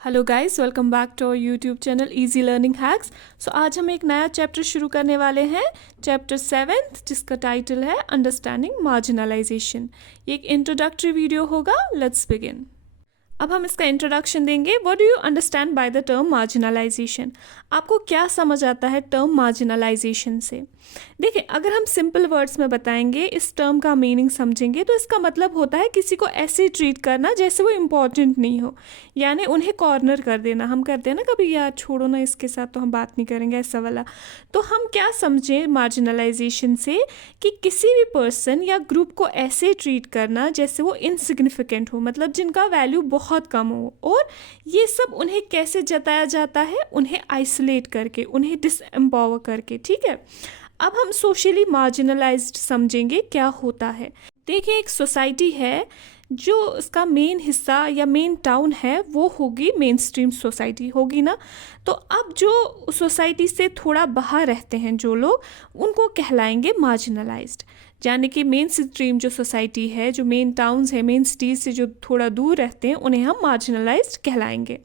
Hello guys, welcome back to our YouTube channel easy learning hacks. So आज हम एक नया चैप्टर शुरू करने वाले हैं, चैप्टर 7 जिसका टाइटल है अंडरस्टैंडिंग मार्जिनलाइजेशन। ये एक इंट्रोडक्टरी वीडियो होगा। Let's begin. अब हम इसका इंट्रोडक्शन देंगे। What do you understand by the term marginalisation? आपको क्या समझ आता है टर्म मार्जिनलाइजेशन से? देखिए, अगर हम सिंपल वर्ड्स में बताएंगे, इस टर्म का मीनिंग समझेंगे, तो इसका मतलब होता है किसी को ऐसे ट्रीट करना जैसे वो इम्पॉर्टेंट नहीं हो, यानी उन्हें कॉर्नर कर देना। हम करते हैं ना कभी, यार छोड़ो ना इसके साथ, तो हम बात नहीं करेंगे, ऐसा वाला। तो हम क्या समझें मार्जिनलाइजेशन से? कि किसी भी पर्सन या ग्रुप को ऐसे ट्रीट करना जैसे वो इनसिग्निफिकेंट हो, मतलब जिनका वैल्यू बहुत कम हो। और ये सब उन्हें कैसे जताया जाता है? उन्हें आइसोलेट करके, उन्हें डिसएम्पावर करके। ठीक है, अब हम सोशली मार्जिनलाइज्ड समझेंगे क्या होता है। देखिए, एक सोसाइटी है जो उसका मेन हिस्सा या मेन टाउन है वो होगी मेन स्ट्रीम सोसाइटी, होगी ना। तो अब जो सोसाइटी से थोड़ा बाहर रहते हैं जो लोग, उनको कहलाएंगे मार्जिनलाइज्ड। यानी कि मेन स्ट्रीम जो सोसाइटी है, जो मेन टाउन्स है, मेन सिटीज़ से जो थोड़ा दूर रहते हैं, उन्हें हम मार्जिनलाइज्ड कहलाएंगे।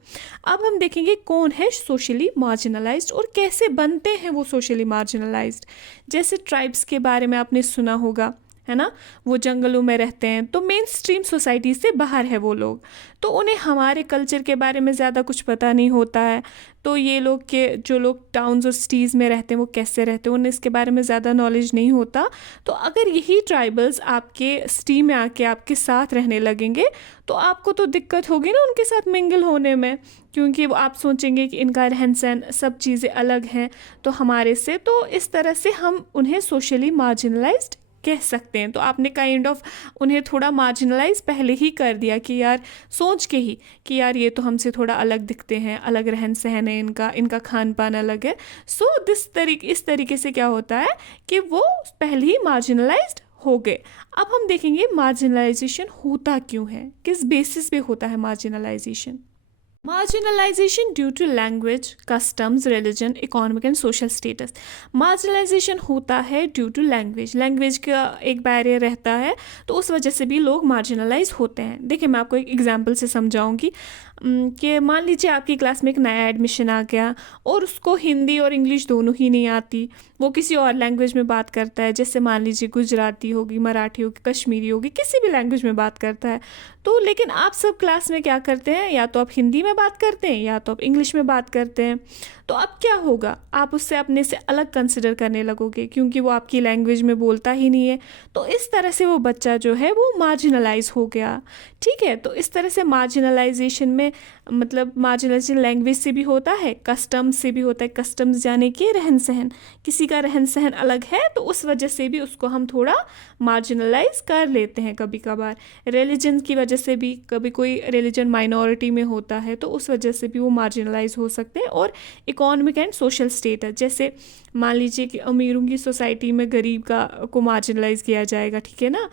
अब हम देखेंगे कौन है सोशली मार्जिनलाइज्ड और कैसे बनते हैं वो सोशली मार्जिनलाइज्ड। जैसे ट्राइब्स के बारे में आपने सुना होगा, है ना। वो जंगलों में रहते हैं, तो मेन स्ट्रीम सोसाइटी से बाहर है वो लोग, तो उन्हें हमारे कल्चर के बारे में ज़्यादा कुछ पता नहीं होता है। तो ये लोग के जो लोग टाउन्स और सिटीज़ में रहते हैं वो कैसे रहते हैं, उन्हें इसके बारे में ज़्यादा नॉलेज नहीं होता। तो अगर यही ट्राइबल्स आपके सिटी में आके आपके साथ रहने लगेंगे, तो आपको तो दिक्कत होगी ना उनके साथ मिंगल होने में, क्योंकि वो आप सोचेंगे कि इनका रहन सहन सब चीज़ें अलग हैं तो हमारे से। तो इस तरह से हम उन्हें सोशली मार्जिनलाइज्ड कह सकते हैं। तो आपने काइंड ऑफ उन्हें थोड़ा मार्जिनलाइज पहले ही कर दिया कि यार, सोच के ही कि यार ये तो हमसे थोड़ा अलग दिखते हैं, अलग रहन सहन है इनका, इनका खान पान अलग है। सो इस तरीके से क्या होता है कि वो पहले ही मार्जिनलाइज्ड हो गए। अब हम देखेंगे मार्जिनलाइजेशन होता क्यों है, किस बेसिस पे होता है marginalization. Marginalization due to language, customs, religion, economic and social status. Marginalization होता है ड्यू टू लैंग्वेज। लैंग्वेज का एक बैरियर रहता है, तो उस वजह से भी लोग मार्जिनलाइज होते हैं। देखिए, मैं आपको एक एग्जांपल से समझाऊंगी कि मान लीजिए आपकी क्लास में एक नया एडमिशन आ गया और उसको हिंदी और इंग्लिश दोनों ही नहीं आती, वो किसी और लैंग्वेज में बात करता है, जैसे मान लीजिए गुजराती होगी, मराठी होगी, कश्मीरी होगी, किसी भी लैंग्वेज में बात करता है। तो लेकिन आप सब क्लास में क्या करते हैं, या तो आप हिंदी में बात करते हैं या तो आप इंग्लिश में बात करते हैं। तो अब क्या होगा, आप उससे अपने से अलग कंसिडर करने लगोगे, क्योंकि वो आपकी लैंग्वेज में बोलता ही नहीं है। तो इस तरह से वो बच्चा जो है वो मार्जिनलाइज हो गया। ठीक है, तो इस तरह से मार्जिनलाइजेशन में मतलब मार्जिनलाइजेशन लैंग्वेज से भी होता है, कस्टम्स से भी होता है। कस्टम्स यानी कि रहन सहन, किसी का रहन सहन अलग है तो उस वजह से भी उसको हम थोड़ा मार्जिनलाइज कर लेते हैं कभी कभार। रिलीजन की वजह से भी, कभी कोई रिलीजन माइनॉरिटी में होता है तो उस वजह से भी वो मार्जिनलाइज हो सकते हैं। और इकोनॉमिक एंड सोशल स्टेटस, जैसे मान लीजिए कि अमीरों की सोसाइटी में गरीब को मार्जिनलाइज किया जाएगा। ठीक है ना।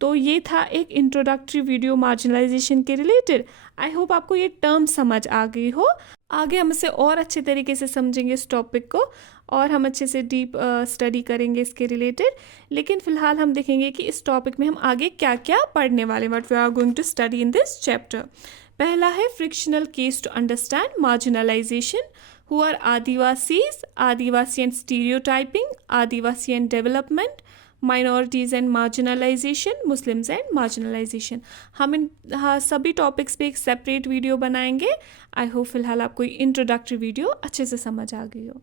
तो ये था एक इंट्रोडक्टरी वीडियो मार्जिनलाइजेशन के रिलेटेड। आई होप आपको ये टर्म समझ आ गई हो। आगे हम इसे और अच्छे तरीके से समझेंगे इस टॉपिक को, और हम अच्छे से डीप स्टडी करेंगे इसके रिलेटेड। लेकिन फिलहाल हम देखेंगे कि इस टॉपिक में हम आगे क्या क्या पढ़ने वाले, what we are going to study in this chapter. पहला है frictional case to understand marginalization. Who are Adivasis, Adivasi and stereotyping, Adivasi and development, minorities and marginalization, Muslims and marginalization. हम इन सभी टॉपिक्स पे एक सेपरेट वीडियो बनाएंगे। आई होप फिलहाल आपको इंट्रोडक्टरी वीडियो अच्छे से समझ आ गई हो।